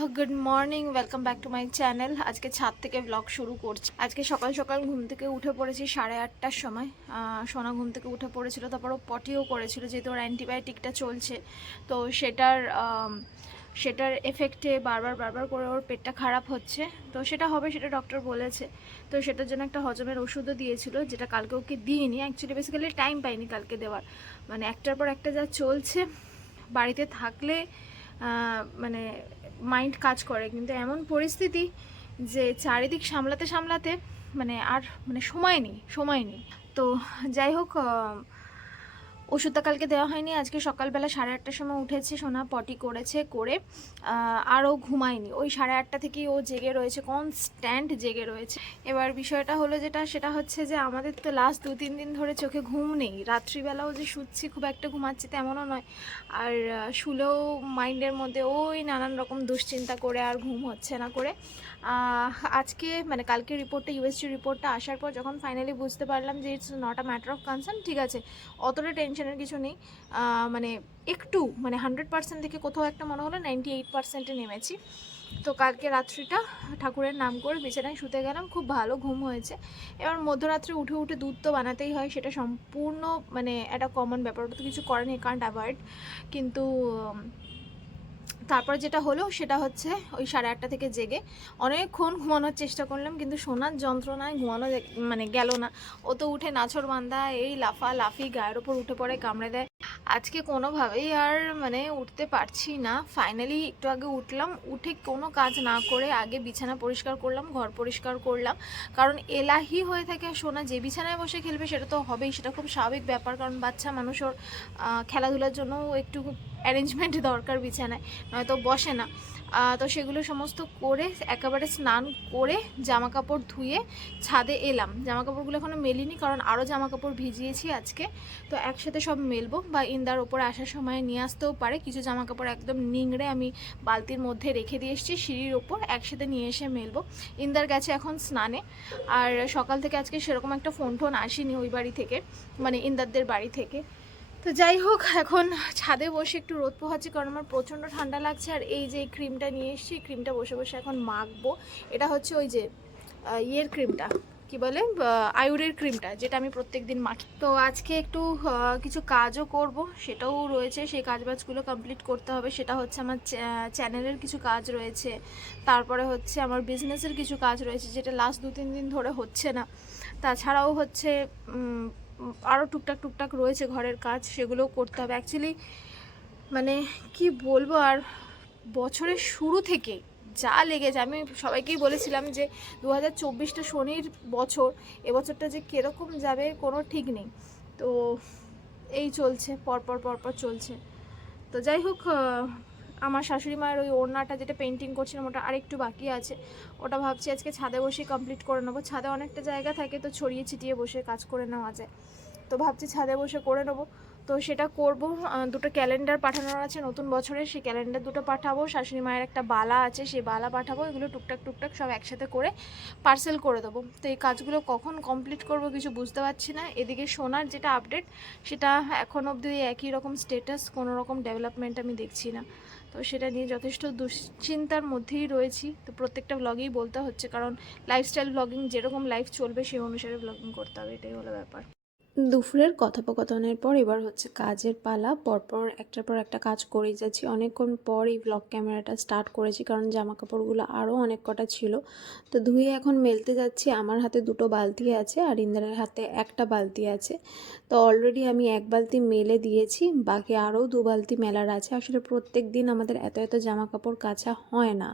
Good morning, welcome back to my channel. আজকে ছাদ থেকে ব্লগ শুরু করছি। আজকে সকাল সকাল ঘুম থেকে উঠে পড়েছি 8:30টার সময়। সোনা ঘুম থেকে উঠে পড়েছিল, তারপর ও পটিও করেছিল, যেহেতু ওর অ্যান্টিবায়োটিকটা চলছে। তো সেটার এফেক্টে বারবার করে ওর পেটটা খারাপ হচ্ছে। তো সেটা হবে, সেটা ডক্টর বলেছে। তো সেটার জন্য একটা হজমের ওষুধও দিয়েছিল, যেটা কালকে ওকে দিইনি। অ্যাকচুয়ালি বেসিক্যালি টাইম পাইনি কালকে দেওয়ার। মানে একটার পর একটা যা চলছে বাড়িতে থাকলে, মানে মাইন্ড কাজ করে, কিন্তু এমন পরিস্থিতি যে চারিদিক সামলাতে সামলাতে মানে সময় নেই। তো যাই হোক, ওষুধটা কালকে দেওয়া হয়নি। আজকে সকালবেলা 8:30টার সময় উঠেছে, সোনা পটি করেছে, করে আরও ঘুমায়নি। ওই 8:30 থেকেই ও জেগে রয়েছে, কনস্ট্যান্ট জেগে রয়েছে। এবার বিষয়টা হলো সেটা হচ্ছে যে আমাদের তো লাস্ট 2-3 দিন ধরে চোখে ঘুম নেই। রাত্রিবেলাও যে শুচ্ছি, খুব একটা ঘুমাচ্ছি তেমনও নয়। আর শুলেও মাইন্ডের মধ্যে ওই নানান রকম দুশ্চিন্তা করে আর ঘুম হচ্ছে না করে। আজকে মানে কালকে রিপোর্টটা, ইউএসজি রিপোর্টটা আসার পর যখন ফাইনালি বুঝতে পারলাম যে it's not a matter of concern, ঠিক আছে, অতটা টেনশনের কিছু নেই। মানে একটু 100% থেকে কোথাও একটা মনে হলো 98%-এ নেমেছি। তো কালকে রাত্রিটা ঠাকুরের নাম করে বিছানায় শুতে গেলাম, খুব ভালো ঘুম হয়েছে। এবার মধ্যরাত্রে উঠে উঠে দুধ তো বানাতেই হয়, সেটা সম্পূর্ণ মানে একটা কমন ব্যাপার, ওটা তো কিছু করেন, কান্ট অ্যাভয়েড। কিন্তু তারপর যেটা হলো সেটা হচ্ছে ওই 8:30 থেকে জেগে অনেকক্ষণ ঘুমানোর চেষ্টা করলাম, কিন্তু সোনার যন্ত্রণায় ঘুমানো মানে গেল না। ও তো উঠে নাছর বান্ধা, এই লাফালাফি, গায়ের ওপর উঠে পড়ে, কামড়ে দেয়। আজকে কোনোভাবেই আর মানে উঠতে পারছি না। ফাইনালি একটু আগে উঠলাম, উঠে কোনো কাজ না করে আগে বিছানা পরিষ্কার করলাম, ঘর পরিষ্কার করলাম। কারণ এলাহি হয়ে থাকে সোনা যে বিছানায় বসে খেলবে, সেটা তো হবেই, সেটা খুব স্বাভাবিক ব্যাপার। কারণ বাচ্চা মানুষ, ওর খেলাধুলার জন্য একটু অ্যারেঞ্জমেন্ট দরকার বিছানায়, নয়তো বসে না। তো সেগুলো সমস্ত করে একেবারে স্নান করে জামা কাপড় ধুয়ে ছাদে এলাম। জামা কাপড়গুলো এখনও মেলিনি, কারণ আরও জামা কাপড় ভিজিয়েছি আজকে। তো একসাথে সব মেলবো, বা ইন্দার ওপরে আসার সময় নিয়ে আসতেও পারে। কিছু জামা কাপড় একদম নিংড়ে আমি বালতির মধ্যে রেখে দিয়ে এসেছি সিঁড়ির ওপর, একসাথে নিয়ে এসে মেলবো। ইন্দার গেছে এখন স্নানে। আর সকাল থেকে আজকে সেরকম একটা ফোন আসেনি ওই বাড়ি থেকে, মানে ইন্দারদের বাড়ি থেকে। তো যাই হোক, এখন ছাদে বসে একটু রোদ পোহাচ্ছি, কারণ আমার প্রচণ্ড ঠান্ডা লাগছে। আর এই যে ক্রিমটা নিয়ে এসেছি, ক্রিমটা বসে বসে এখন মাখবো। এটা হচ্ছে ওই যে ইয়ের ক্রিমটা, কি বলে, আয়ুরের ক্রিমটা, যেটা আমি প্রত্যেক দিন মাখি। তো আজকে একটু কিছু কাজও করব, সেটাও রয়েছে, সেই কাজবাজগুলো কমপ্লিট করতে হবে। সেটা হচ্ছে আমার চ্যানেলের কিছু কাজ রয়েছে, তারপরে হচ্ছে আমার বিজনেসের কিছু কাজ রয়েছে, যেটা লাস্ট 2-3 দিন ধরে হচ্ছে না। তাছাড়াও হচ্ছে আরও টুকটাক রয়েছে ঘরের কাজ, সেগুলোও করতে হবে। অ্যাকচুয়ালি মানে কি বলবো, আর বছরের শুরু থেকে যা লেগেছে, আমি সবাইকেই বলেছিলাম যে 2024টা শনির বছর, এবছরটা যে কীরকম যাবে কোনো ঠিক নেই। তো এই চলছে, পরপর চলছে। তো যাই হোক, আমার শাশুড়ি মায়ের ওই ওড়নাটা যেটা পেন্টিং করছিলাম, ওটা আরেকটু বাকি আছে। ওটা ভাবছি আজকে ছাদে বসে কমপ্লিট করে নেবো। ছাদে অনেকটা জায়গা থাকে, তো ছড়িয়ে ছিটিয়ে বসে কাজ করে নেওয়া যায়। তো ভাবছি ছাদে বসে করে নেবো। তো সেটা করব। দুটো ক্যালেন্ডার পাঠানোর আছে নতুন বছরের, সেই ক্যালেন্ডার দুটো পাঠাবো। শাশুড়ি মায়ের একটা বালা আছে, সেই বালা পাঠাবো। এগুলো টুকটাক সব একসাথে করে পার্সেল করে দেবো। তো এই কাজগুলো কখন কমপ্লিট করব কিছু বুঝতে পারছি না। এদিকে সোনার যেটা আপডেট, সেটা এখন অবধি একই রকম স্টেটাস, কোনো রকম ডেভেলপমেন্ট আমি দেখছি না। তো সেটা নিয়ে যথেষ্ট দুশ্চিন্তার মধ্যেই রয়েছি। তো প্রত্যেকটা ব্লগেই বলতে হচ্ছে, কারণ লাইফস্টাইল ব্লগিং, যেরকম লাইফ চলবে সেই অনুসারে ব্লগিং করতে হবে, এটাই হলো ব্যাপার। দুপুরের কথোপকথনের পর এবার হচ্ছে কাজের পালা। পরপর একটার পর একটা কাজ করেই যাচ্ছি। অনেকক্ষণ পর এই ব্লগ ক্যামেরাটা স্টার্ট করেছি, কারণ জামা কাপড়গুলো আরও অনেক কটা ছিল। তো ধুয়ে এখন মেলতে যাচ্ছি। আমার হাতে দুটো বালতি আছে, আর ইন্দ্রের হাতে একটা বালতি আছে। তো অলরেডি আমি এক বালতি মেলে দিয়েছি, বাকি আরও 2 বালতি মেলার আছে। আসলে প্রত্যেক দিন আমাদের এত জামা কাপড় কাচা হয় না।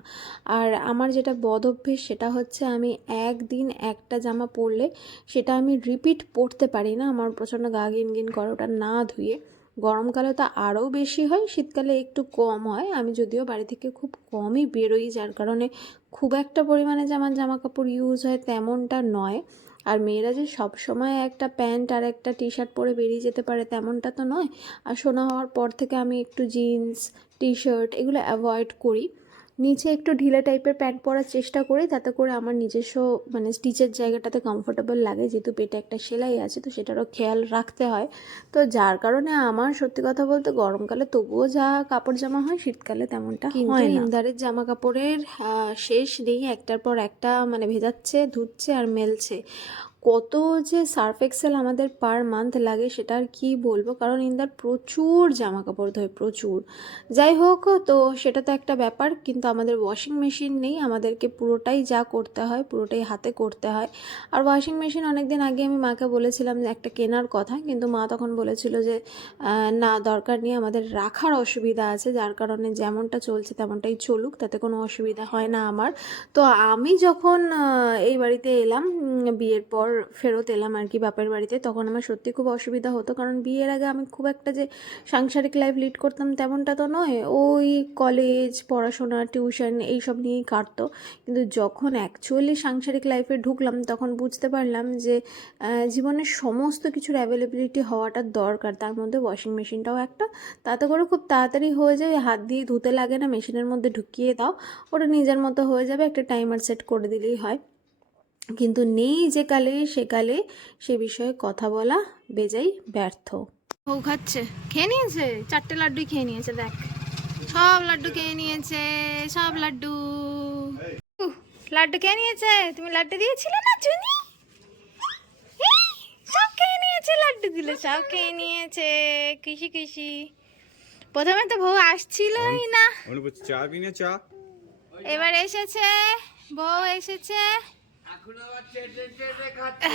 আর আমার যেটা বদ অভ্যেস, সেটা হচ্ছে আমি একদিন একটা জামা পরলে সেটা আমি রিপিট পরতে পারি না। আমার প্রচণ্ড গা ঘিনঘিন করে ওটা না ধুয়ে। গরমকালে তো আরও বেশি হয়, শীতকালে একটু কম হয়। আমি যদিও বাড়ি থেকে খুব কমই বেরোই, যার কারণে খুব একটা পরিমাণে যে আমার জামা কাপড় ইউজ হয় তেমনটা নয়। আর মেয়েরা যে সব সময় একটা প্যান্ট আর একটা টি শার্ট পরে বেরিয়ে যেতে পারে তেমনটা তো নয়। আর শোনা হওয়ার পর থেকে আমি একটু জিন্স, টি শার্ট এগুলো অ্যাভয়েড করি। নিচে একটু ঢিলা টাইপের প্যান্ট পরার চেষ্টা করি, তাতে করে আমার নিজস্ব মানে স্টিচের জায়গাটাতে কমফোর্টেবল লাগে, যেহেতু পেটে একটা সেলাই আছে তো সেটারও খেয়াল রাখতে হয়। তো যার কারণে আমার সত্যি কথা বলতে গরমকালে তবুও যা কাপড় জামা হয় শীতকালে তেমনটা হয় না। ইন্দারের জামা কাপড়ের শেষ নেই, একটার পর একটা মানে ভেজাচ্ছে, ধুচ্ছে আর মেলছে। কত যে সার্ফ এক্সেল আমাদের পার মান্থ লাগে সেটা আর কী বলবো, কারণ ইন্দার প্রচুর জামা কাপড় ধোয়, প্রচুর। যাই হোক, তো সেটা তো একটা ব্যাপার, কিন্তু আমাদের ওয়াশিং মেশিন নেই, আমাদেরকে পুরোটাই যা করতে হয় পুরোটাই হাতে করতে হয়। আর ওয়াশিং মেশিন অনেক দিন আগে আমি মাকে বলেছিলাম যে একটা কেনার কথা, কিন্তু মা তখন বলেছিল যে না দরকার নেই, আমাদের রাখার অসুবিধা আছে, যার কারণে যেমনটা চলছে তেমনটাই চলুক, তাতে কোনো অসুবিধা হয় না আমার। তো আমি যখন এই বাড়িতে এলাম, বিয়ের পর ফেরত এলাম আর কি বাপের বাড়িতে, তখন আমার সত্যি খুব অসুবিধা হতো, কারণ বিয়ের আগে আমি খুব একটা যে সাংসারিক লাইফ লিড করতাম তেমনটা তো নয়, ওই কলেজ পড়াশোনা টিউশন এইসব নিয়েই কাটতো। কিন্তু যখন অ্যাকচুয়ালি সাংসারিক লাইফে ঢুকলাম তখন বুঝতে পারলাম যে জীবনের সমস্ত কিছুর অ্যাভেলেবিলিটি হওয়াটা দরকার, তার মধ্যে ওয়াশিং মেশিনটাও একটা। তাতে করে খুব তাড়াতাড়ি হয়ে যায়, হাত দিয়ে ধুতে লাগে না, মেশিনের মধ্যে ঢুকিয়ে দাও, ওটা নিজের মতো হয়ে যাবে, একটা টাইমার সেট করে দিলেই হয়। কিন্তু নেই যে কালে সেকালে সে বিষয়ে কথা বলা বেজাই ব্যর্থ। ও খাচ্ছে, খেয়ে নিয়েছে, 4টে লাড্ডুই খেয়ে নিয়েছে, দেখ সব লাড্ডু খেয়ে নিয়েছে, সব লাড্ডু। লাড্ডু খেয়ে নিয়েছে, তুমি লাড্ডু দিয়েছিলে না চুনি? সব খেয়ে নিয়েছে, লাড্ডুগুলো সব খেয়ে নিয়েছে, খুশি খুশি। প্রথমে তো বউ আসছিলই না, চা বিনে চা এবার এসেছে, বউ এসেছে।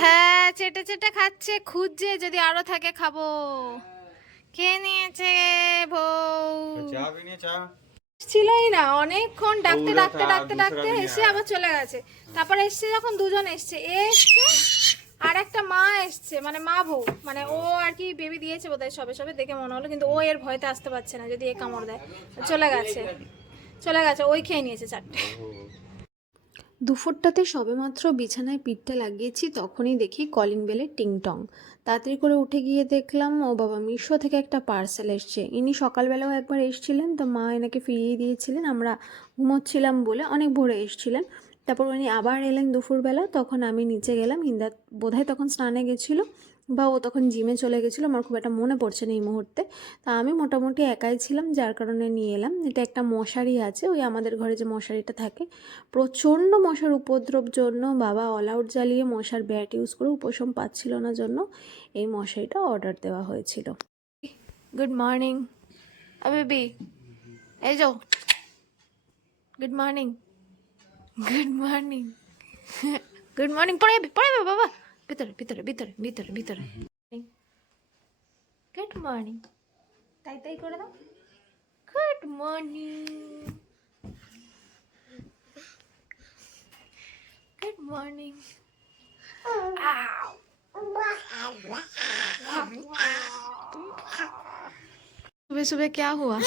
হ্যাঁ, চেটে চেটে খাচ্ছে, খুঁজছে যদি আরো থাকে খাবো। খেয়ে নিয়েছে বউ, চা বিনে চা ছিলই না, অনেকক্ষণ ডাকতে ডাকতে ডাকতে ডাকতে এসে আবার চলে গেছে। তারপর এসছে যখন দুজন এসছে, এসছে আর একটা মা এসছে, মানে মা বউ, মানে ও আর কি বেবি দিয়েছে বোধহয় সবে সবে, দেখে মনে হলো, কিন্তু ও এর ভয়তে আসতে পারছে না যদি এ কামড় দেয়। চলে গেছে, চলে গেছে, ওই খেয়ে নিয়েছে 4টে। দুপুরটাতে সবেমাত্র বিছানায় পিঠটা লাগিয়েছি, তখনই দেখি কলিং বেলের টিংটং। তাড়াতাড়ি করে উঠে গিয়ে দেখলাম ও বাবা, মিশো থেকে একটা পার্সেল এসছে। ইনি সকালবেলাও একবার এসেছিলেন, তো মা এনাকে ফিরিয়ে দিয়েছিলেন, আমরা ঘুমোচ্ছিলাম বলে, অনেক ভোরে এসেছিলেন। তারপর উনি আবার এলেন দুপুরবেলা, তখন আমি নিচে গেলাম, ইন্দা বোধহয় তখন স্নানে গেছিলো বা ও তখন জিমে চলে গেছিলো, আমার খুব একটা মনে পড়ছে না এই মুহূর্তে। তা আমি মোটামুটি একাই ছিলাম, যার কারণে নিয়ে এলাম। এটা একটা মশারি আছে, ওই আমাদের ঘরে যে মশারিটা থাকে, প্রচণ্ড মশার উপদ্রব জন্য বাবা অল আউট জ্বালিয়ে মশার ব্যাট ইউজ করে উপশম পাচ্ছিল না জন্য এই মশারিটা অর্ডার দেওয়া হয়েছিল। গুড মর্নিং বেবি, এই যাও, good morning, good morning, good morning. পড়ে যাবে, পড়ে যাবে বাবা, ভিতরে ভিতরে ভিতরে ভিতরে ভিতরে। গুড মর্নিং, তাই তাই করে দাও, গুড মর্নিং, গুড মর্নিং। सुबह सुबह क्या हुआ?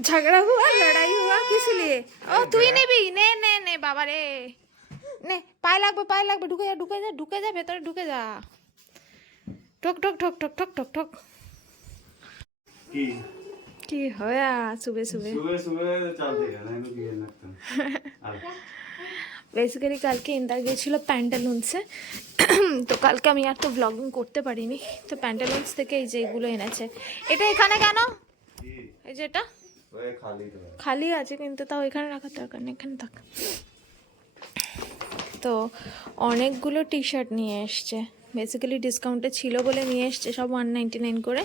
झगड़ा हुआ, लड़ाई हुआ, किस लिए? ओ तू ही नहीं भी, ने ने ने बाबा रे, ने पाए लागबे, ढुके जा ढुके जा ढुके जा, ভেতরে ঢুকে যা। ठोक ठोक ठोक ठोक ठोक ठोक ठोक। কি হয় सुबह सुबह? सुबह सुबह चलते रहना है कि लगता বেসিক্যালি কালকে ইন্দার গেছিলো প্যান্টালুন্সে, তো কালকে আমি আর তো ব্লগিং করতে পারিনি, তো প্যান্টালুন্স থেকে এই যে এগুলো এনেছে। এটা এখানে কেন? এই যে এটা খালি আছে, কিন্তু তাও এখানে রাখার দরকার নেই, এখানে থাক। তো অনেকগুলো টি শার্ট নিয়ে এসছে, বেসিক্যালি ডিসকাউন্টে ছিল বলে নিয়ে এসছে, সব 199 করে।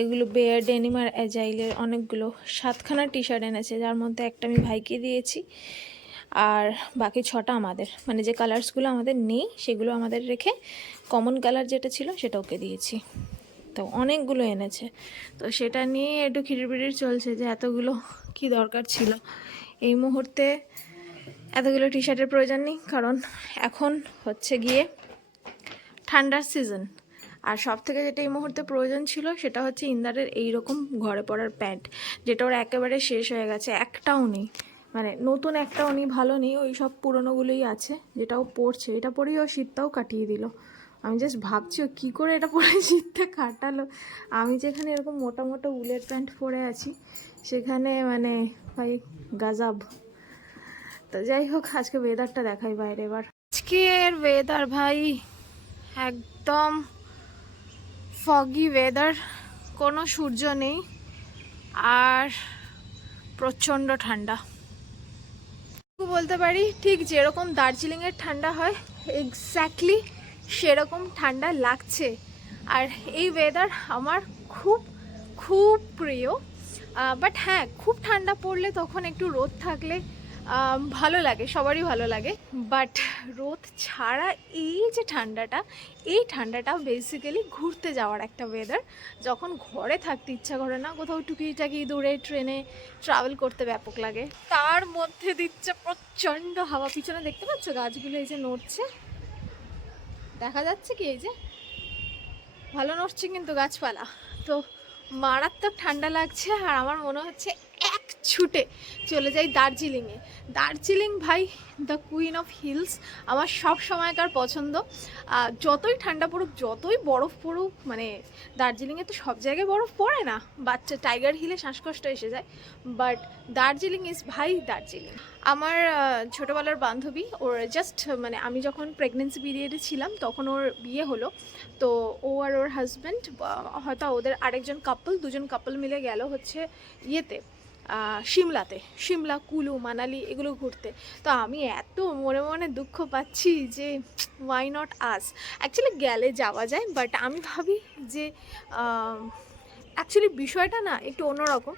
এগুলো বেয়ার ডেনিম আর অ্যাজাইলের অনেকগুলো 7খানা টি শার্ট এনেছে, যার মধ্যে একটা আমি ভাইকে দিয়েছি, আর বাকি 6টা আমাদের, মানে যে কালার্সগুলো আমাদের নেই সেগুলো আমাদের রেখে কমন কালার যেটা ছিল সেটা ওকে দিয়েছি। তো অনেকগুলো এনেছে, তো সেটা নিয়ে একটু খিড়িবিড়ির চলছে যে এতগুলো কি দরকার ছিল। এই মুহূর্তে এতগুলো টি শার্টের প্রয়োজন নেই, কারণ এখন হচ্ছে গিয়ে ঠান্ডার সিজন। আর সব থেকে যেটা এই মুহূর্তে প্রয়োজন ছিল সেটা হচ্ছে ইন্দারের এইরকম ঘরে পরার প্যান্ট, যেটা ওর একেবারে শেষ হয়ে গেছে, একটাও নেই, মানে নতুন একটাও নেই, ভালো নেই, ওই সব পুরোনোগুলোই আছে, যেটাও পরছে। এটা পরেই ও শীতটাও কাটিয়ে দিল। আমি জাস্ট ভাবছি ও কী করে এটা পরে শীতটা কাটালো। আমি যেখানে এরকম মোটা মোটা উলের প্যান্ট পরে আছি, সেখানে মানে ভাই গাজাব। তো যাই হোক, আজকে ওয়েদারটা দেখাই বাইরে এবার। আজকের ওয়েদার ভাই একদম ফগি ওয়েদার, কোনো সূর্য নেই আর প্রচণ্ড ঠান্ডা। বলতে পারি ঠিক যেরকম দার্জিলিংয়ের ঠান্ডা হয় এক্স্যাক্টলি সেরকম ঠান্ডা লাগছে। আর এই ওয়েদার আমার খুব খুব প্রিয়। বাট হ্যাঁ, খুব ঠান্ডা পড়লে তখন একটু রোদ থাকলে ভালো লাগে, সবারই ভালো লাগে। বাট রোদ ছাড়া এই যে ঠান্ডাটা, এই ঠান্ডাটা বেসিক্যালি ঘুরতে যাওয়ার একটা ওয়েদার। যখন ঘরে থাকতে ইচ্ছা করে না, কোথাও টুকিটাকি দূরে ট্রেনে ট্রাভেল করতে ব্যাপক লাগে। তার মধ্যে দিচ্ছে প্রচণ্ড হাওয়া। পিছনে দেখতে পাচ্ছ গাছগুলো এই যে নড়ছে, দেখা যাচ্ছে কি? এই যে ভালো নড়ছে কিন্তু গাছপালা। তো মারাত্মক ঠান্ডা লাগছে আর আমার মনে হচ্ছে এক ছুটে চলে যাই দার্জিলিংয়ে। দার্জিলিং ভাই দ্য কুইন অফ হিলস, আমার সব সময়কার পছন্দ। যতই ঠান্ডা পড়ুক, যতই বরফ পড়ুক, মানে দার্জিলিংয়ে তো সব জায়গায় বরফ পড়ে না, বাচ্চা টাইগার হিলে শ্বাসকষ্ট এসে যায়, বাট দার্জিলিং ইজ ভাই দার্জিলিং। আমার ছোটোবেলার বান্ধবী, ওর জাস্ট মানে আমি যখন প্রেগনেন্সি পিরিয়ডে ছিলাম তখন ওর বিয়ে হলো। তো ও আর ওর হাজব্যান্ড, হয়তো ওদের আরেকজন কাপল, দুজন কাপল মিলে গেল হচ্ছে ইয়েতে সিমলাতে, সিমলা, কুলু, মানালি এগুলো ঘুরতে। তো আমি এত মনে মনে দুঃখ পাচ্ছি যে ওয়াই নট আস। অ্যাকচুয়ালি গেলে যাওয়া যায়, বাট আমি ভাবি যে অ্যাকচুয়ালি বিষয়টা না একটু অন্যরকম।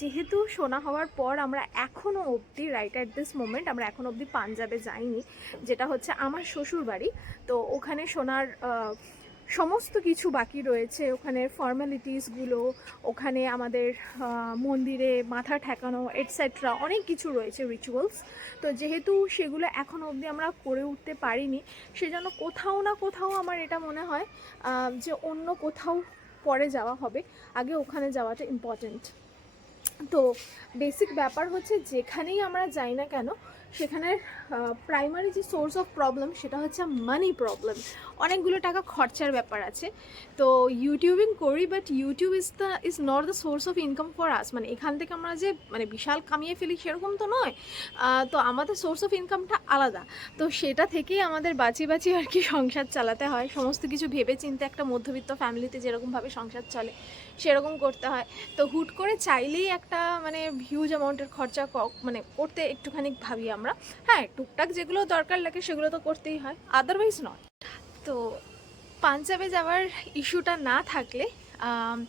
যেহেতু সোনা হওয়ার পর আমরা এখনও অবধি, রাইট অ্যাট দিস মোমেন্ট, আমরা এখনও অবধি পাঞ্জাবে যাইনি, যেটা হচ্ছে আমার শ্বশুর বাড়ি। তো ওখানে সোনার সমস্ত কিছু বাকি রয়েছে, ওখানে ফর্মালিটিসগুলো, ওখানে আমাদের মন্দিরে মাথা ঠেকানো এটসেট্রা অনেক কিছু রয়েছে, রিচুয়ালস। তো যেহেতু সেগুলো এখনও অবধি আমরা করে উঠতে পারিনি, সেজন্য কোথাও না কোথাও আমার এটা মনে হয় যে অন্য কোথাও পরে যাওয়া হবে, আগে ওখানে যাওয়াটা ইম্পর্ট্যান্ট। তো বেসিক ব্যাপার হচ্ছে যেখানেই আমরা যাই না কেন, সেখানের প্রাইমারি যে সোর্স অফ প্রবলেম সেটা হচ্ছে মানি প্রবলেম। অনেকগুলো টাকা খরচার ব্যাপার আছে। তো ইউটিউবিং করি, but YouTube is not the source of income for us. মানে এখান থেকে আমরা যে মানে বিশাল কামিয়ে ফেলি সেরকম তো নয়। তো আমাদের সোর্স অফ ইনকামটা আলাদা। তো সেটা থেকেই আমাদের বাঁচিয়ে আর কি সংসার চালাতে হয়। সমস্ত কিছু ভেবে চিন্তে একটা মধ্যবিত্ত ফ্যামিলিতে যেরকমভাবে সংসার চলে সেরকম করতে হয়। তো হুট করে চাইলেই একটা মানে হিউজ অ্যামাউন্টের খরচা মানে করতে একটুখানি ভাবি আমরা। হ্যাঁ, টুকটাক যেগুলো দরকার লাগে সেগুলো তো করতেই হয়, আদারওয়াইজ নয়। তো পাঞ্জাবে যাওয়ার ইস্যুটা না থাকলে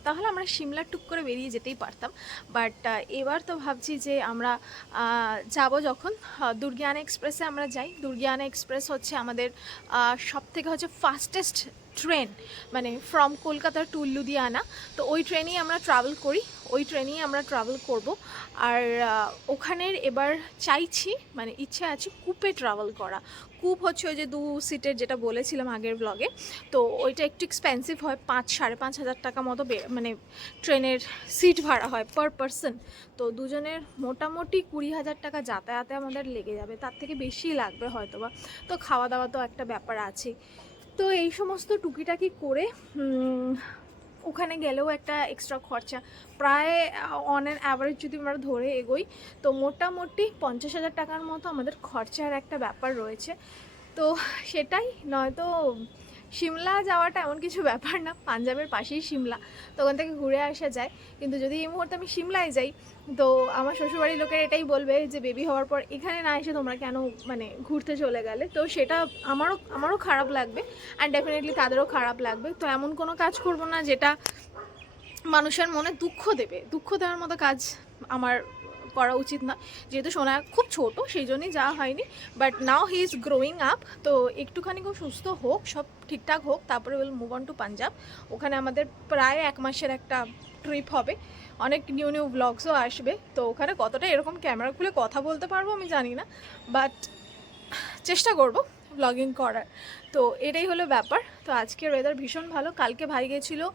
তাহলে আমরা সিমলা টুক করে বেরিয়ে যেতেই পারতাম। বাট এবার তো ভাবছি যে আমরা যাব যখন দুর্গিয়ানা এক্সপ্রেসে আমরা যাই। দুর্গিয়ানা এক্সপ্রেস হচ্ছে আমাদের সবথেকে হচ্ছে ফাস্টেস্ট ট্রেন, মানে ফ্রম কলকাতা টু লুধিয়ানা। তো ওই ট্রেনেই আমরা ট্রাভেল করি, ওই ট্রেনেই আমরা ট্রাভেল করব। আর ওখানের এবার চাইছি, মানে ইচ্ছে আছে কুপে ট্রাভেল করা। কূপ হচ্ছে ওই যে 2 সিটের, যেটা বলেছিলাম আগের ব্লগে। তো ওইটা একটু এক্সপেন্সিভ হয়, 5-5.5 টাকা মতো মানে ট্রেনের সিট ভাড়া হয় পার পারসন। তো দুজনের মোটামুটি 20,000 টাকা যাতায়াতে আমাদের লেগে যাবে, তার থেকে বেশি লাগবে হয়তো বা। তো খাওয়া দাওয়া তো একটা ব্যাপার আছে। তো এই সমস্ত টুকিটাকি করে ওখানে গেলেও একটা এক্সট্রা খরচা, প্রায় অন অ্যান অ্যাভারেজ যদি আমরা ধরে এগোই তো মোটামুটি 50,000 টাকার মতো আমাদের খরচার একটা ব্যাপার রয়েছে। তো সেটাই, নয়তো সিমলা যাওয়াটা এমন কিছু ব্যাপার না, পাঞ্জাবের পাশেই সিমলা, তো ওখান থেকে ঘুরে আসা যায়। কিন্তু যদি এই মুহূর্তে আমি সিমলায় যাই তো আমার শ্বশুরবাড়ির লোকের এটাই বলবে যে বেবি হওয়ার পর এখানে না এসে তোমরা কেন মানে ঘুরতে চলে গেলে। তো সেটা আমারও খারাপ লাগবে, অ্যান্ড ডেফিনেটলি তাদেরও খারাপ লাগবে। তো এমন কোনো কাজ করব না যেটা মানুষের মনে দুঃখ দেবে। দুঃখ দেওয়ার মতো কাজ আমার করা উচিত না। যেহেতু সোনা খুব ছোট সেই জন্যই যাওয়া হয়নি, but now he is growing up. তো একটুখানি খুব সুস্থ হোক, সব ঠিকঠাক হোক, তারপরে will move on to Punjab. ওখানে আমাদের প্রায় 1 মাসের একটা ট্রিপ হবে, অনেক নিউ ব্লগসও আসবে। তো ওখানে কতটা এরকম ক্যামেরা খুলে কথা বলতে পারবো আমি জানি না, বাট চেষ্টা করব ব্লগিং করার। তো এটাই হলো ব্যাপার। তো আজকের ওয়েদার ভীষণ ভালো। কালকে ভাই গেছিলো,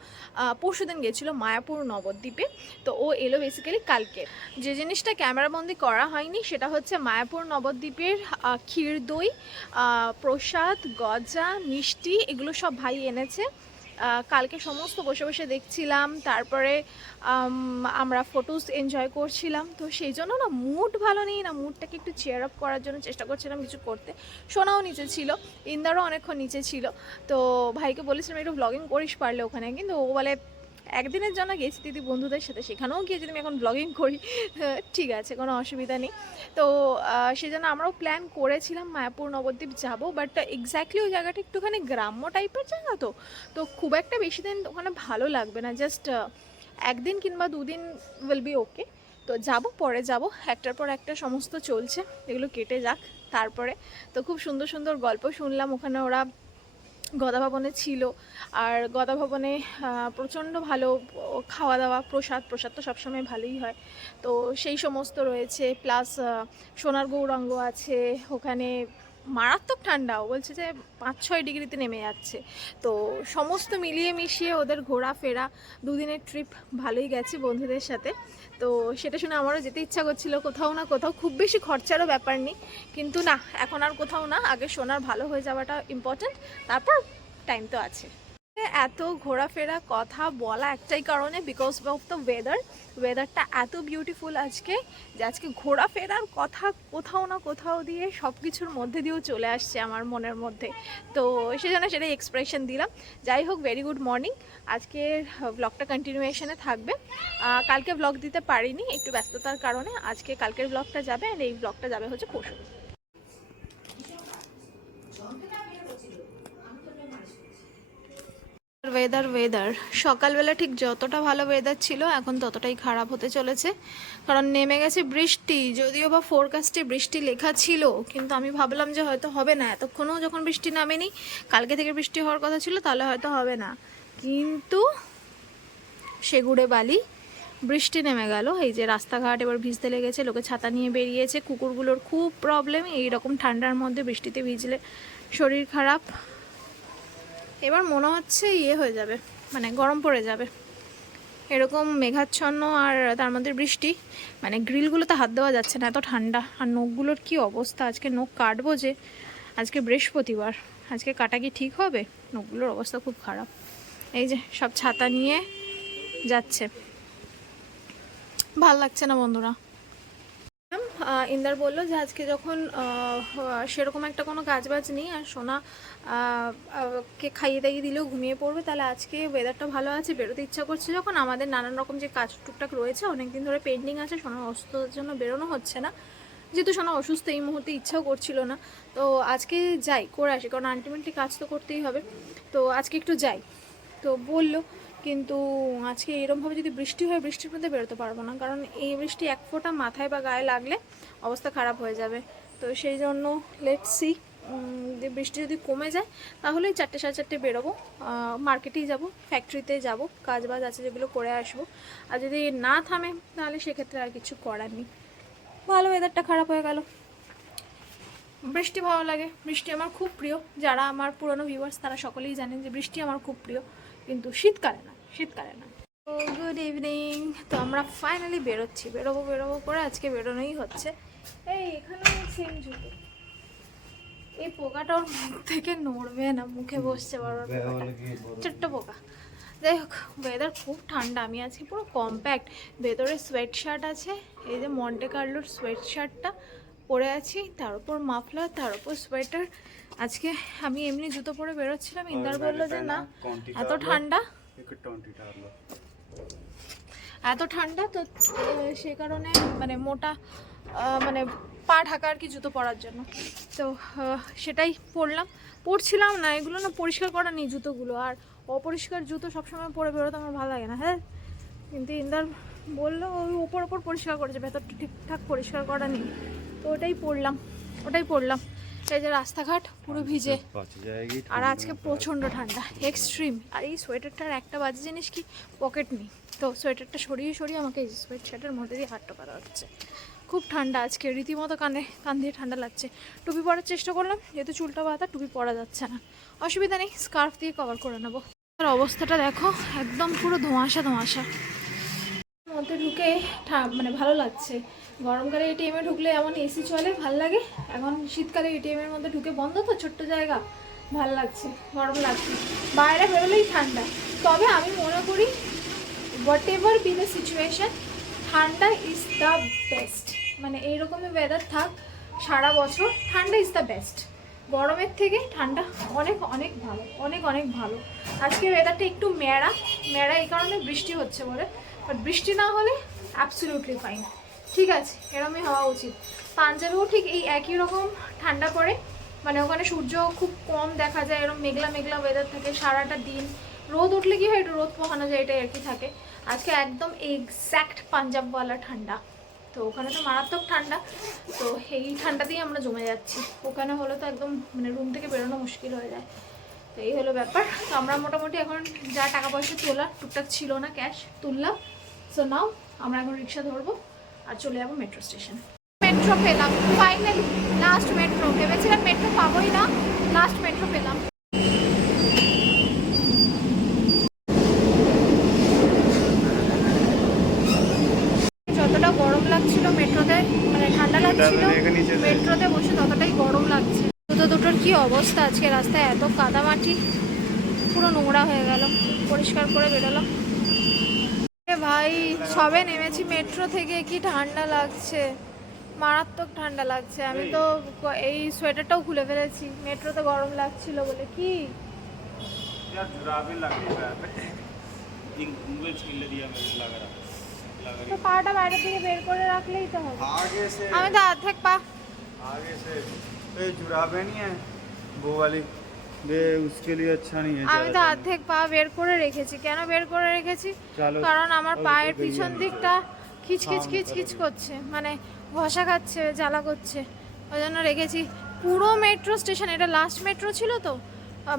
পরশুদিন গেছিলো মায়াপুর নবদ্বীপে। তো ও এলো বেসিক্যালি কালকে। যে জিনিসটা ক্যামেরাবন্দি করা হয়নি সেটা হচ্ছে মায়াপুর নবদ্বীপের ক্ষীর দই, প্রসাদ, গজা, মিষ্টি, এগুলো সব ভাই এনেছে। কালকে সমস্ত বসে বসে দেখছিলাম, তারপরে আমরা ফটোস এনজয় করছিলাম। তো সেই জন্য না মুড ভালো নেই, না মুডটাকে একটু চেয়ার আপ করার জন্য চেষ্টা করছিলাম কিছু করতে। সোনাও নিচে ছিল, ইন্দারও অনেকক্ষণ নিচে ছিল। তো ভাইকে বলেছিলাম একটু ব্লগিং করিস পারলে ওখানে, কিন্তু ও বলে একদিনের জন্য গেছি দিদি বন্ধুদের সাথে, সেখানেও গিয়ে যদি আমি এখন ব্লগিং করি ঠিক আছে, কোনো অসুবিধা নেই। তো সেই জন্য আমরাও প্ল্যান করেছিলাম মায়াপুর নবদ্বীপ যাব, বাট এক্স্যাক্টলি ওই জায়গাটা একটুখানি গ্রাম্য টাইপের জায়গা, তো খুব একটা বেশি দিন ওখানে ভালো লাগবে না, জাস্ট একদিন কিংবা দুদিন উইল বি ওকে। তো যাব, পরে যাব, একটার পর একটা সমস্ত চলছে, এগুলো কেটে যাক তারপরে। তো খুব সুন্দর সুন্দর গল্প শুনলাম ওখানে, ওরা গদা ভবনে ছিল, আর গদা ভবনে প্রচণ্ড ভালো খাওয়া দাওয়া, প্রসাদ তো সবসময় ভালোই হয়। তো সেই সমস্ত রয়েছে, প্লাস সোনার গৌরাঙ্গ আছে ওখানে, মারাত্মক ঠান্ডাও বলছে যে 5-6 ডিগ্রিতে নেমে যাচ্ছে। তো সমস্ত মিলিয়ে মিশিয়ে ওদের ঘোরাফেরা, দুদিনের ট্রিপ ভালোই গেছে বন্ধুদের সাথে। তো সেটা শুনে আমারও যেতে ইচ্ছা করছিল কোথাও না কোথাও, খুব বেশি খরচারও ব্যাপার নেই, কিন্তু না এখন আর কোথাও না, আগে সোনার ভালো হয়ে যাওয়াটা ইম্পর্ট্যান্ট, তারপর টাইম তো আছে। এত ঘোরাফেরা কথা বলা একটাই কারণে, বিকজ অফ দ্য ওয়েদারটা এত বিউটিফুল আজকে, যে আজকে ঘোরাফেরার কথা কোথাও না কোথাও দিয়ে সব কিছুর মধ্যে দিয়েও চলে আসছে আমার মনের মধ্যে। তো সেজন্য সেটাই এক্সপ্রেশন দিলাম। যাই হোক, ভেরি গুড মর্নিং। আজকের ব্লগটা কন্টিনিউয়েশনে থাকবে। কালকে ব্লগ দিতে পারিনি একটু ব্যস্ততার কারণে, আজকে কালকের ব্লগটা যাবে, আর এই ব্লগটা যাবে হচ্ছে পরশু। ওয়েদার সকালবেলা ঠিক যতটা ভালো ওয়েদার ছিল, এখন ততটাই খারাপ হতে চলেছে, কারণ নেমে গেছে বৃষ্টি। যদিও বা ফোরকাস্টে বৃষ্টি লেখা ছিল, কিন্তু আমি ভাবলাম যে হয়তো হবে না, এতক্ষণও যখন বৃষ্টি নামেনি, কালকে থেকে বৃষ্টি হওয়ার কথা ছিল, তাহলে হয়তো হবে না, কিন্তু সেগুড়ে বালি বৃষ্টি নেমে গেল। এই যে রাস্তাঘাট এবার ভিজতে লেগেছে, লোকে ছাতা নিয়ে বেরিয়েছে, কুকুরগুলোর খুব প্রবলেম এইরকম ঠান্ডার মধ্যে বৃষ্টিতে ভিজলে, শরীর খারাপ। এবার মনে হচ্ছে হয়ে যাবে, মানে গরম পড়ে যাবে, এরকম মেঘাচ্ছন্ন আর তার মধ্যে বৃষ্টি, মানে গ্রিলগুলোতে হাত দেওয়া যাচ্ছে না, এত ঠান্ডা। আর নখগুলোর কি অবস্থা, আজকে নখ কাটবো, যে আজকে বৃহস্পতিবার, আজকে কাটা কি ঠিক হবে? নখগুলোর অবস্থা খুব খারাপ। এই যে সব ছাতা নিয়ে যাচ্ছে, ভাল লাগছে না বন্ধুরা। ইন্দার বলল যে আজকে যখন সেরকম একটা কোনো কাজবাজ নেই, আর সোনা কে খাইয়ে দাইয়ে দিলেও ঘুমিয়ে পড়বে, তাহলে আজকে ওয়েদারটা ভালো আছে, বেরোতে ইচ্ছা করছে যখন, আমাদের নানান রকম যে কাজ টুকটাক রয়েছে অনেকদিন ধরে পেন্ডিং আছে, সোনার অসুস্থতার জন্য বেরোনো হচ্ছে না, যেহেতু সোনা অসুস্থ এই মুহূর্তে ইচ্ছাও করছিল না। তো আজকে যাই, করে আসি, কারণ আলটিমেটলি কাজ তো করতেই হবে। তো আজকে একটু যাই তো বললো, কিন্তু আজকে এরকমভাবে যদি বৃষ্টি হয়, বৃষ্টির মধ্যে বেরোতে পারবো না, কারণ এই বৃষ্টি এক ফোঁটা মাথায় বা গায়ে লাগলে অবস্থা খারাপ হয়ে যাবে। তো সেই জন্য লেটস সি, বৃষ্টি যদি কমে যায় তাহলে 4টে 4:30 বেরোবো, মার্কেটেই যাব, ফ্যাক্টরিতে যাব, কাজ বাজ আছে যেগুলো করে আসবো। আর যদি না থামে তাহলে সেক্ষেত্রে আর কিছু করার নেই। ভালো, ওয়েদারটা খারাপ হয়ে গেল। বৃষ্টি ভালো লাগে, বৃষ্টি আমার খুব প্রিয়, যারা আমার পুরনো ভিউয়ার্স তারা সকলেই জানেন যে বৃষ্টি আমার খুব প্রিয়, কিন্তু শীতকালে না। তো গুড ইভিনিং, তো আমরা ফাইনালি বেরোবো করে আজকে বেরোনোই হচ্ছে। এই এখানে সেম জুতো, এই পোকাটা ওর মুখ থেকে নড়বে না, মুখে বসছে বারবার পোকাটা, ছোট্ট পোকা। যাই হোক, ওয়েদার খুব ঠান্ডা, আমি আজকে পুরো কম্প্যাক্ট, ভেতরে সোয়েট শার্ট আছে, এই যে মন্টে কার্লোর সোয়েট শার্টটা পরে আছি, তার উপর মাফলার, তার উপর সোয়েটার। আজকে আমি এমনি জুতো পরে বেরোচ্ছিলাম, ইন্দার বললো যে না এত ঠান্ডা তো সে কারণে মানে মোটা মানে পা ঢাকা আর কি জুতো পরার জন্য, তো সেটাই পরছিলাম না। এগুলো না পরিষ্কার করা নেই জুতোগুলো, আর অপরিষ্কার জুতো সবসময় পরে বেরোতে আমার ভালো লাগে না। হ্যাঁ, কিন্তু ইন্দার বললো ওই ওপর পরিষ্কার করেছে, ভেতরটা ঠিকঠাক পরিষ্কার করা নেই, তো ওটাই পরলাম। এই যে রাস্তাঘাট পুরো ভিজে, আর আজকে প্রচণ্ড ঠান্ডা, এক্সট্রিম। আর এই সোয়েটারটার একটা বাজে জিনিস কি, পকেট নেই, তো সোয়েটারটা সরিয়ে আমাকে এই সোয়েট শার্টের মধ্যে দিয়ে হাঁটতে পারা হচ্ছে। খুব ঠান্ডা আজকে, রীতিমতো কান দিয়ে ঠান্ডা লাগছে। টুপি পরার চেষ্টা করলাম, যেহেতু চুলটা বাঁধা, টুপি পরা যাচ্ছে না, অসুবিধা নেই, স্কার্ফ দিয়ে কভার করে নেবো। আর অবস্থাটা দেখো, একদম পুরো ধোঁয়াশা মধ্যে ঢুকে মানে ভালো লাগছে। গরমকালে এটিএমে ঢুকলে এমন এসি চলে, ভাল লাগে, এখন শীতকালে এটিএমের মধ্যে ঢুকে বন্ধ তো, ছোট্ট জায়গা, ভাল লাগছে, গরম লাগছে, বাইরে বেরোলেই ঠান্ডা। তবে আমি মনে করি what ever be the situation, ঠান্ডা ইজ দ্য বেস্ট। মানে এইরকমই ওয়েদার থাক সারা বছর, ঠান্ডা ইজ দ্য বেস্ট। গরমের থেকে ঠান্ডা অনেক অনেক ভালো, অনেক অনেক ভালো। আজকে ওয়েদারটা একটু মেড়া মেড়া এই কারণে বৃষ্টি হচ্ছে বলে, বাট বৃষ্টি না হলে অ্যাবসলিউটলি ফাইন, ঠিক আছে, এরমই হওয়া উচিত। পাঞ্জাবেও ঠিক এই একই রকম ঠান্ডা পড়ে, মানে ওখানে সূর্য খুব কম দেখা যায়, এরকম মেঘলা মেঘলা ওয়েদার থাকে সারাটা দিন। রোদ উঠলে কি হয়, একটু রোদ পোহানো যায়, এটাই আর কি থাকে। আজকে একদম এক্স্যাক্ট পাঞ্জাবওয়ালা ঠান্ডা। তো ওখানে তো মারাত্মক ঠান্ডা, তো এই ঠান্ডাতেই আমরা জমে যাচ্ছি। ওখানে হলে তো একদম মানে রুম থেকে বেরোনো মুশকিল হয়ে যায়। তো এই হলো ব্যাপার। তো আমরা মোটামুটি এখন যা টাকা পয়সা তোলা টুকটাক ছিল না, ক্যাশ তুললাম। সো নাও আমরা এখন রিক্সা ধরবো আর চলে যাবো মেট্রো স্টেশন। মেট্রো পেলাম ফাইনালি, লাস্ট মেট্রো। ভেবেছিলাম মেট্রো পাবোই না, লাস্ট মেট্রো পেলাম। যতটা গরম লাগছিল মেট্রোতে, মানে ঠান্ডা লাগছিল, মেট্রোতে বসে ততটাই গরম লাগছে। দুটোর কি অবস্থা, আজকে রাস্তায় এত কাদামাটি, পুরো নোংরা হয়ে গেল, পরিষ্কার করে বেরোলাম। ভাই সবে নেমেছি মেট্রো থেকে, কি ঠান্ডা লাগছে, মারাত্মক ঠান্ডা লাগছে। আমি তো এই সোয়েটারটাও খুলে ফেলেছি, মেট্রোতে গরম লাগছিল বলে। কি তো পাটা বাইরে থেকে বের করে রাখলেই তো হবে। আমি তো অর্ধেক পা आगे से ये जुराबे नहीं है वो वाली, ये उसके लिए अच्छा नहीं है। আমি তো অর্ধেক পা বের করে রেখেছি। কেন বের করে রেখেছি? কারণ আমার পায়ের পিছন দিকটা খিচখিচ খিচখিচ করছে, মানে ঘষা খাচ্ছে, জ্বালা করছে, ওই জন্য রেখেছি। পুরো মেট্রো স্টেশন, এটা লাস্ট মেট্রো ছিল তো,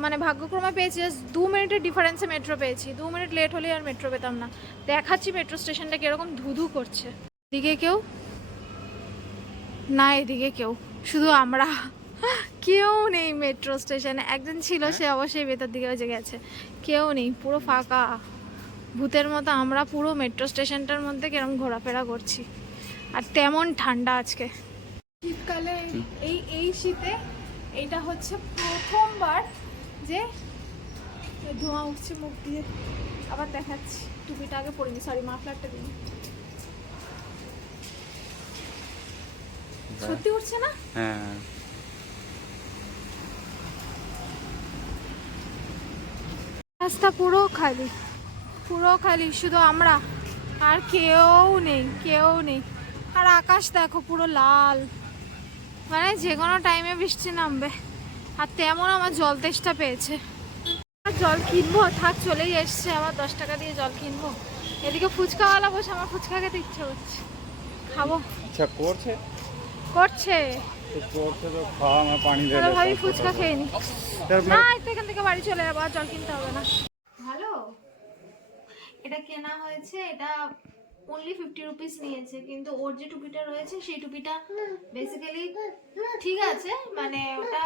মানে ভাগ্যক্রমে পেয়েছি, 2 মিনিটের ডিফারেন্সে মেট্রো পেয়েছি। 2 মিনিট লেট হলে আর মেট্রো পেতাম না। দেখাচ্ছি মেট্রো স্টেশনটা কীরকম ধুধু করছে। এদিকে কেউ না, এদিকে কেউ, শুধু আমরা, কেউ নেই মেট্রো স্টেশনে। একজন ছিল, সে অবশ্যই ভেতর দিকে বেঁচে গেছে। কেউ নেই, পুরো ফাঁকা, ভূতের মতো আমরা পুরো মেট্রো স্টেশনটার মধ্যে কিরম ঘোরাফেরা করছি। আর তেমন ঠান্ডা আজকে শীতকালে, এই শীতে এইটা হচ্ছে প্রথমবার যে ধোঁয়া উঠছে মুখ দিয়ে। আবার দেখাচ্ছি, টুপিটা আগে পরিনি, সরি মাফলারটা দিন। সত্যি উঠছে না? হ্যাঁ রাস্তা পুরো খালি, পুরো খালি, শুধু আমরা, আর কেউ নেই, কেউ নেই। আর আকাশ দেখো পুরো লাল, মানে যে কোনো টাইমে বৃষ্টি নামবে। আর তেমন আমার জল তেষ্টা পেয়েছে, জল কিনবো, থাক চলেই এসছে, আবার 10 টাকা দিয়ে জল কিনবো। এদিকে ফুচকাওয়ালা বসে, আমার ফুচকা খেতে ইচ্ছে করছে, খাবো। আচ্ছা করছে করছে তো খাওয়া, আমার পানি দে। তাহলে ভাবি ফুচকা খেয়ে নি, না একটু এখান থেকে বাড়ি চলে যাবো, আর জল কিনতে হবে না। ভালো, এটা কেনা হয়েছে, এটা অনলি 50 রুপিস নিয়েছে, কিন্তু ওর যে টুপিটা রয়েছে সেই টুপিটা বেসিক্যালি ঠিক আছে, মানে ওটা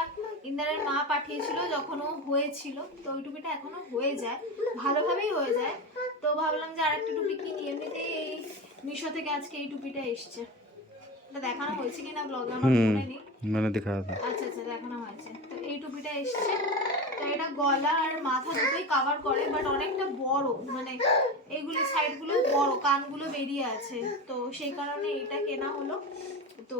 ইন্দারের মা পাঠিয়েছিল যখন ও হয়েছিল, তো ওই টুপিটা এখনো হয়ে যায়, ভালোভাবেই হয়ে যায়। তো ভাবলাম যে আরেকটা টুপি কিনি, এমনিতেই এই মিশো থেকে আজকে এই টুপিটা এসছে। এটা দেখানো হয়েছে কিনা ব্লগে আমার মনে নেই, मैंने दिखाया था। আচ্ছা আচ্ছা দেখানো হয়েছে। তো এই টুপিটা এসছে, তো এটা গলা আর মাথা দুটোই কভার করে, বাট অনেকটা বড়, মানে এইগুলো সাইডগুলো বড়, কানগুলো বেরিয়ে আছে, তো সেই কারণে এটা কেনা হলো। তো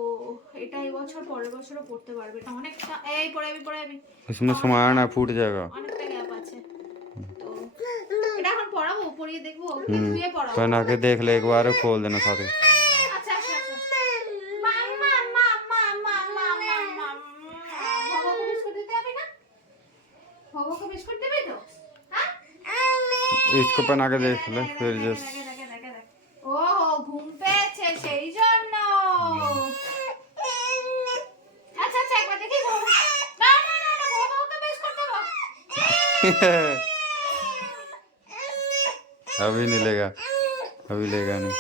এটা এবছর পরের বছরও পড়তে পারবে, এটা অনেকটা, এই পরে যাবি इसमें सामान है फूट जाएगा। অনেকটা গ্যাপ আছে। তো এটা এখন পরাবো, পরিয়ে দেখবো, ধুয়ে পরাবো। पहना के देख ले एक बार, खोल देना सारे। আচ্ছা আচ্ছা আচ্ছা, মাম্মা মাম্মা মাম্মা মাম্মা, ভবকে বিস্কুট দিতে হবে না? ভবকে বিস্কুট দিবি তো? হ্যাঁ, इसको पहना के देख ले फिर जस्ट। ও ঘুম পেয়েছে সেই জন্য। আচ্ছা আচ্ছা একবার দেখি ঘুম, না না না না, ভবকে বিস্কুট দেবো। अभी नहीं लेगा, अभी लेगा नहीं।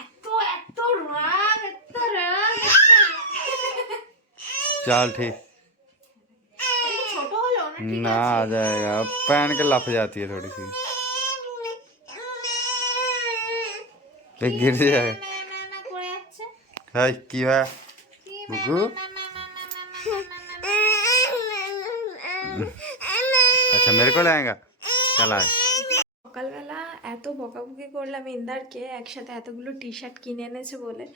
এত এত রাগ, এত রাগ, चल ठीक, ছোট হলো না, ঠিক ना आ जाएगा, अब पहन के लप जाती है थोड़ी सी, फिर गिर जाएगा। না করে যাচ্ছে। हाय की है কি बुगू? না, अच्छा मेरे को लाएगा चला সকালবেলা এত বকাবকি করলাম ইন্দারকে একসাথে এতগুলো টি শার্ট কিনে এনেছে বলে।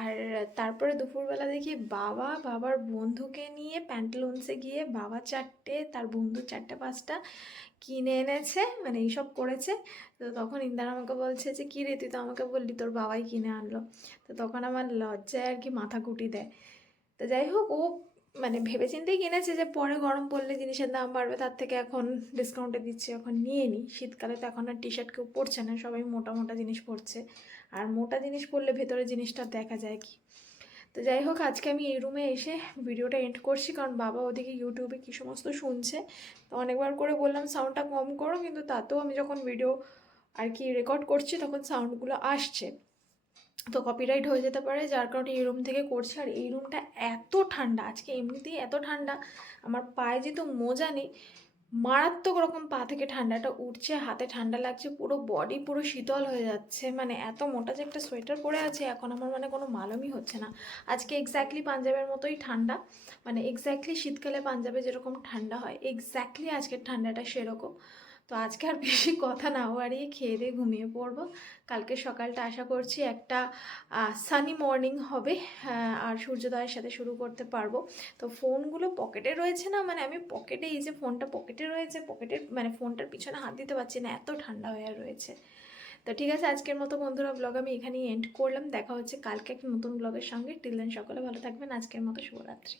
আর তারপরে দুপুরবেলা দেখি বাবার বন্ধুকে নিয়ে প্যান্টালুন্সে গিয়ে বাবা 4টে তার বন্ধু 4-5টা কিনে এনেছে, মানে এইসব করেছে। তো তখন ইন্দার আমাকে বলছে যে কী রে, তুই তো আমাকে বললি তোর বাবাই কিনে আনলো। তো তখন আমার লজ্জায় আর কি মাথা কুটি দেয়। তো যাই হোক, ও মানে ভেবেচিন্তেই কিনেছে যে পরে গরম পড়লে জিনিসের দাম বাড়বে, তার থেকে এখন ডিসকাউন্টে দিচ্ছে, এখন নিয়ে নিই। শীতকালে তো এখন আর টি শার্ট কেউ পরছে না, সবাই মোটা মোটা জিনিস পরছে। আর মোটা জিনিস পরলে ভেতরে জিনিসটা দেখা যায় কি। তো যাই হোক, আজকে আমি এই রুমে এসে ভিডিওটা এন্ড করছি, কারণ বাবা ওদিকে ইউটিউবে কী সমস্ত শুনছে। তো অনেকবার করে বললাম সাউন্ডটা কম করো, কিন্তু তাতেও আমি যখন ভিডিও আর কি রেকর্ড করছি তখন সাউন্ডগুলো আসছে। তো কপিরাইট হয়ে যেতে পারে, যার কারণে এই রুম থেকে করছি। আর এই রুমটা এত ঠান্ডা, আজকে এমনিতেই এত ঠান্ডা, আমার পায়ে যেহেতু মোজা নেই, মারাত্মক রকম পা থেকে ঠান্ডাটা উঠছে, হাতে ঠান্ডা লাগছে, পুরো বডি পুরো শীতল হয়ে যাচ্ছে। মানে এত মোটা যে একটা সোয়েটার পরে আছে এখন আমার মানে কোনো মালুমই হচ্ছে না। আজকে এক্স্যাক্টলি পাঞ্জাবের মতোই ঠান্ডা, মানে এক্স্যাক্টলি শীতকালে পাঞ্জাবে যেরকম ঠান্ডা হয় এক্স্যাক্টলি আজকের ঠান্ডাটা সেরকম। তো আজকে আর বেশি কথা না বাড়িয়ে খেয়ে দিয়ে ঘুমিয়ে পড়বো। কালকে সকালটা আশা করছি একটা সানি মর্নিং হবে, আর সূর্যোদয়ের সাথে শুরু করতে পারবো। তো ফোনগুলো পকেটে রয়েছে না, মানে আমি পকেটে, এই যে ফোনটা পকেটে রয়েছে, পকেটের মানে ফোনটার পিছনে হাত দিতে পারছি না, এত ঠান্ডা হয়ে রয়েছে। তো ঠিক আছে, আজকের মতো বন্ধুরা ব্লগ আমি এখানেই এন্ড করলাম। দেখা হচ্ছে কালকে একটা নতুন ব্লগের সঙ্গে। টিল দেন সকলে ভালো থাকবেন। আজকের মতো শুভরাত্রি।